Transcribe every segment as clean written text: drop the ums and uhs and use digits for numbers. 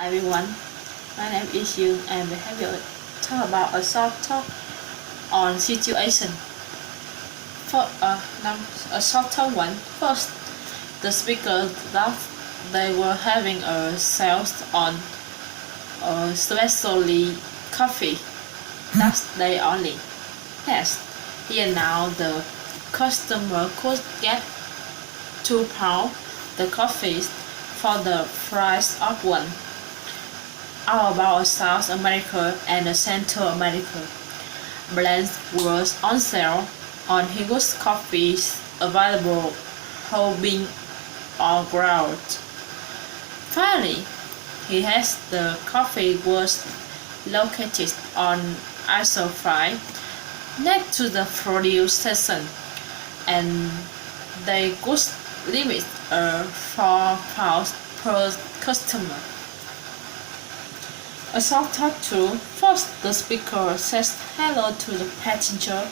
Everyone, my name is Yoon and we have you talk about a short talk on situation. For a short talk one. First, the speaker that they were having a sales on especially coffee that day only. Yes, here now the customer could get £2 the coffee for the price of one. All about South America and Central America. Blends was on sale on his coffees available whole bean or ground. Finally, he has the coffee was located on Isofry next to the produce station, and they could limit £4 per customer. A short talk too. First, the speaker says hello to the passenger,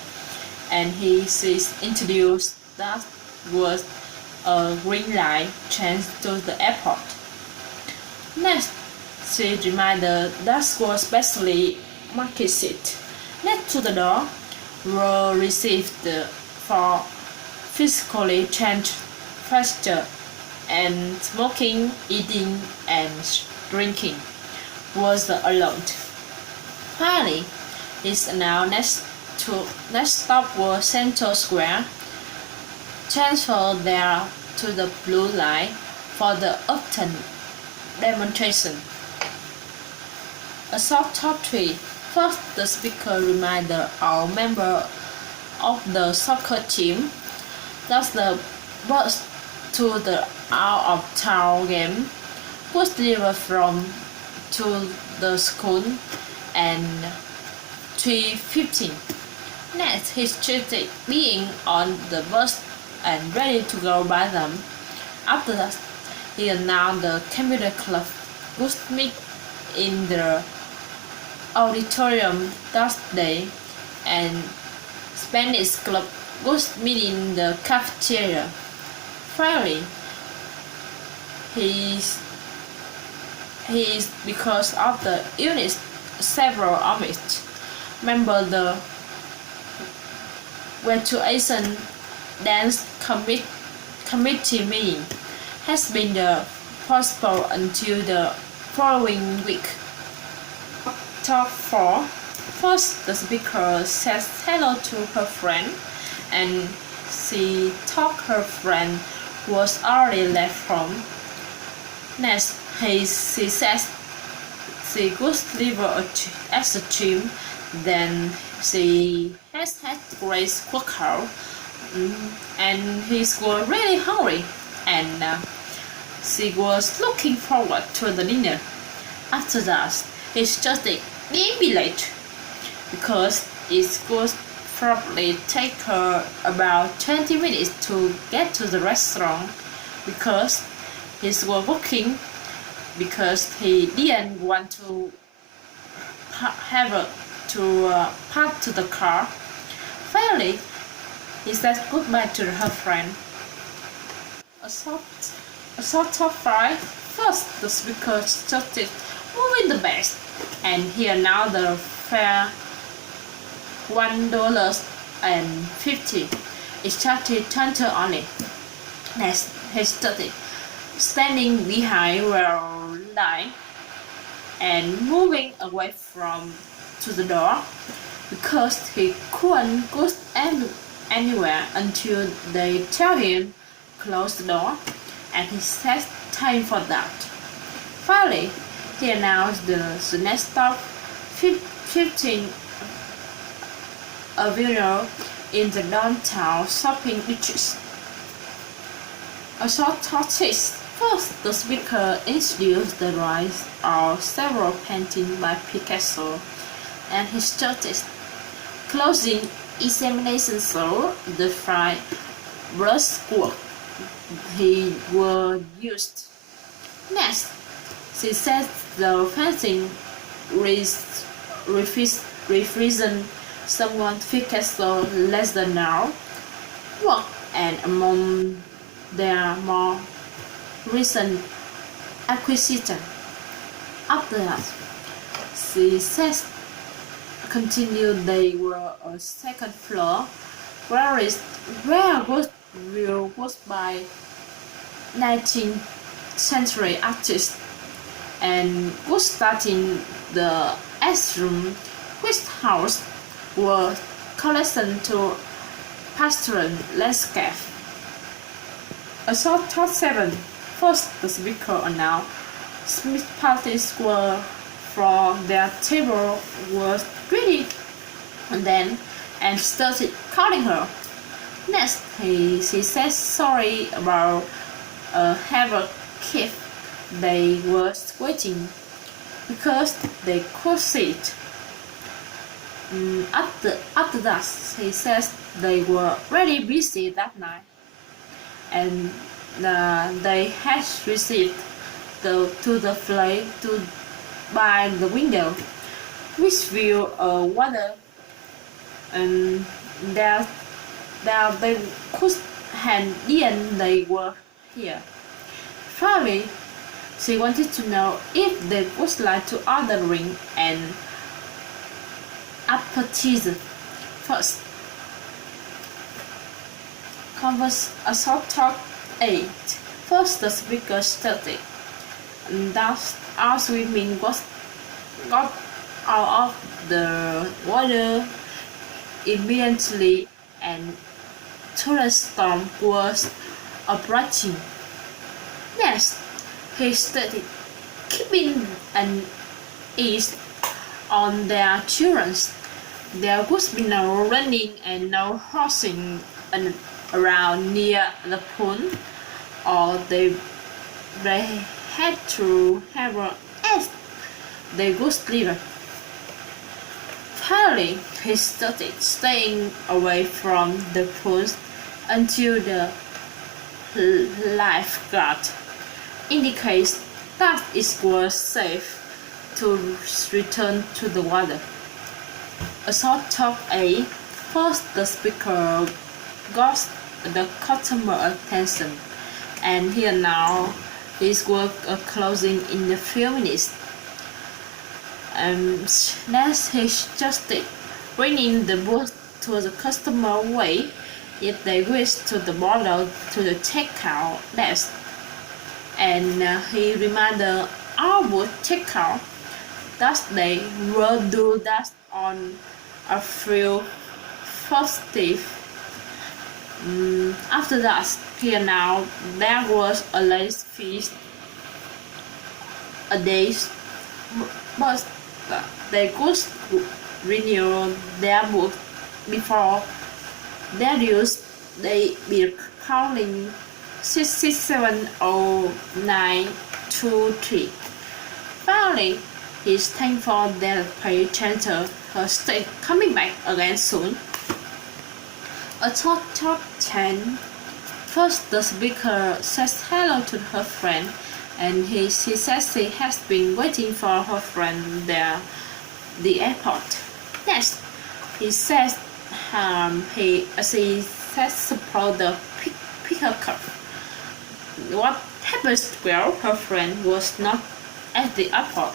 and he is introduced that was a green light change to the airport. Next, she reminded that was specially market seat next to the door were received for physically changed faster and smoking, eating, and drinking was allowed. Finally, is now next stop was Central Square. Transfer there to the blue line for the often demonstration. A short talk 3. First, the speaker reminded all members of the soccer team that the bus to the out-of-town game was delivered from to the school and 3:15. Next, he started being on the bus and ready to go by them. After that, he announced the computer club would meet in the auditorium that day, and Spanish club would meet in the cafeteria. Finally, he is because of the illness several Amish members the graduation dance committee meeting has been postponed until the following week. Talk 4. First, the speaker says hello to her friend, and she thought her friend was already left home. Next, she says she could deliver as a team. Then she has had great workout, and he was really hungry, and she was looking forward to the dinner. After that, he started being late because it would probably take her about 20 minutes to get to the restaurant because he was working, because he didn't want to park to the car. Finally, he said goodbye to her friend. A short top 5. First, the speaker started moving the bass, and here now the fare $1.50. It started 20 only. Next, he started standing behind rail line and moving away from to the door because he couldn't go anywhere until they tell him close the door, and he said time for that. Finally, he announced the next stop 15 Avenue in the downtown shopping district. A short talk 6. First, the speaker introduced the rise of several paintings by Picasso, and he started closing examination so the fried brushwork he were used. Next, she said the painting represent someone Picasso less than now work, and among their more recent acquisition. After that, she says, continued they were a second floor, where was by 19th century artists, and was starting the S room, which house were collection to pastoral landscape. A short thought 7. First, the speaker announced Smith parties were from their table was ready, and started calling her. Next, she said sorry about have a kid they were waiting because they could see it. After that, he says they were really busy that night, and they had received to the flight to by the window, which view water, and there they could hand in they were here. Finally, she wanted to know if they would like to ordering an appetizer first. Converse a short talk 8. First, the speaker started, and thus our swimming was got out of the water immediately, and thunderstorm was approaching. Next, he started keeping an eye on their children. There would be no running and no horsing around near the pool, or they had to have as they would sleep. Finally, he started staying away from the pool until the lifeguard indicates that it was safe to return to the water. A short talk 8. First, the speaker got the customer attention, and here now his work closing in a few minutes. Next, he suggested bringing the book to the customer way if they wish to the bottle to the checkout desk, and he reminded all would checkout that they will do that on a few festive. After that, here now there was a late feast a day, but they could renew their book before their use. They be calling 6670923. Finally, he's thankful that pay center her state coming back again soon. A talk 10. First, the speaker says hello to her friend, and she says she has been waiting for her friend there the airport. Next, he says she says about the pickup. What happens? Well, her friend was not at the airport,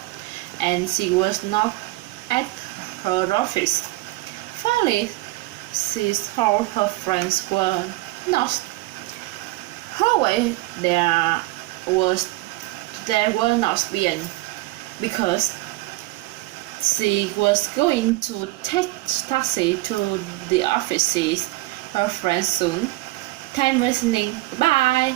and she was not at her office. Finally, she thought her friends were not. However, they were not being, because she was going to take taxi to the offices her friends soon. Time listening. Bye.